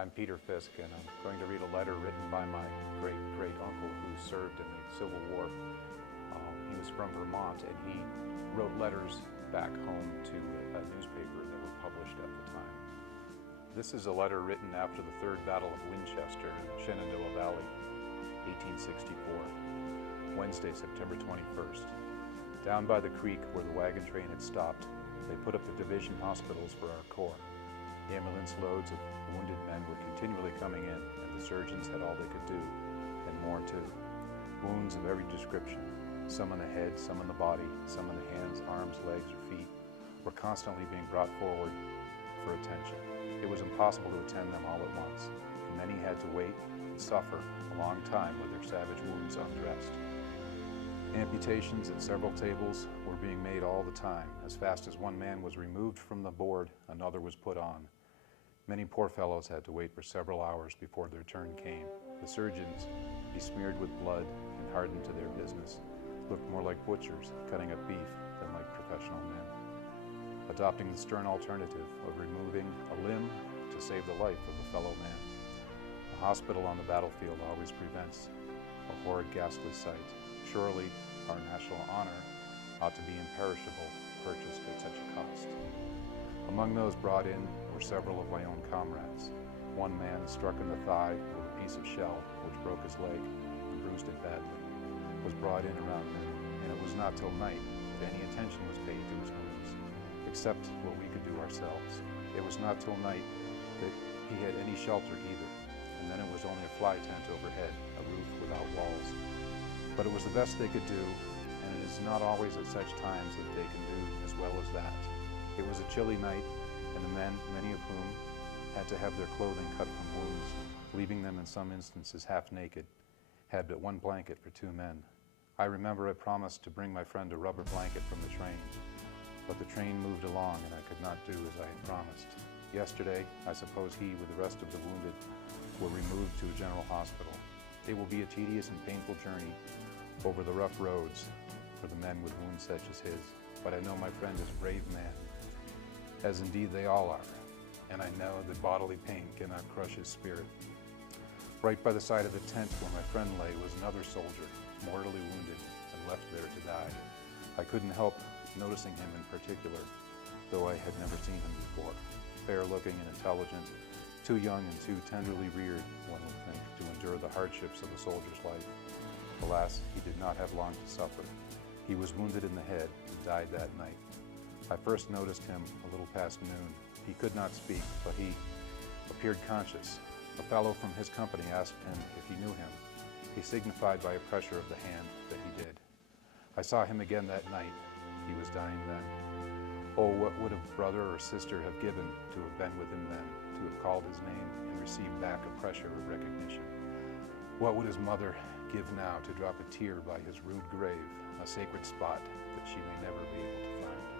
I'm Peter Fisk, and I'm going to read a letter written by my great-great-uncle who served in the Civil War. He was from Vermont, and he wrote letters back home to a newspaper that were published at the time. This is a letter written after the Third Battle of Winchester in Shenandoah Valley, 1864. Wednesday, September 21st. Down by the creek where the wagon train had stopped, they put up the division hospitals for our corps. Ambulance loads of wounded men were continually coming in, and the surgeons had all they could do, and more too. Wounds of every description, some in the head, some in the body, some in the hands, arms, legs, or feet, were constantly being brought forward for attention. It was impossible to attend them all at once, and many had to wait and suffer a long time with their savage wounds undressed. Amputations at several tables were being made all the time. As fast as one man was removed from the board, another was put on. Many poor fellows had to wait for several hours before their turn came. The surgeons, besmeared with blood and hardened to their business, looked more like butchers cutting up beef than like professional men, adopting the stern alternative of removing a limb to save the life of a fellow man. The hospital on the battlefield always prevents a horrid, ghastly sight. Surely our national honor ought to be imperishable, purchased at such a cost. Among those brought in were several of my own comrades. One man, struck in the thigh with a piece of shell which broke his leg and bruised it badly, was brought in around noon, and it was not till night that any attention was paid to his wounds, except what we could do ourselves. It was not till night that he had any shelter either, and then it was only a fly tent overhead, a roof without walls. But it was the best they could do, and it is not always at such times that they can do as well as that. It was a chilly night, and the men, many of whom had to have their clothing cut from wounds, leaving them in some instances half naked, had but one blanket for two men. I remember I promised to bring my friend a rubber blanket from the train, but the train moved along and I could not do as I had promised. Yesterday, I suppose he, with the rest of the wounded, were removed to a general hospital. It will be a tedious and painful journey over the rough roads for the men with wounds such as his, but I know my friend is a brave man, as indeed they all are, and I know that bodily pain cannot crush his spirit. Right by the side of the tent where my friend lay was another soldier, mortally wounded and left there to die. I couldn't help noticing him in particular, though I had never seen him before. Fair-looking and intelligent, too young and too tenderly reared, one would think, to endure the hardships of a soldier's life. Alas, he did not have long to suffer. He was wounded in the head and died that night. I first noticed him a little past noon. He could not speak, but he appeared conscious. A fellow from his company asked him if he knew him. He signified by a pressure of the hand that he did. I saw him again that night. He was dying then. Oh, what would a brother or sister have given to have been with him then, to have called his name and received back a pressure of recognition? What would his mother give now to drop a tear by his rude grave, a sacred spot that she may never be able to find?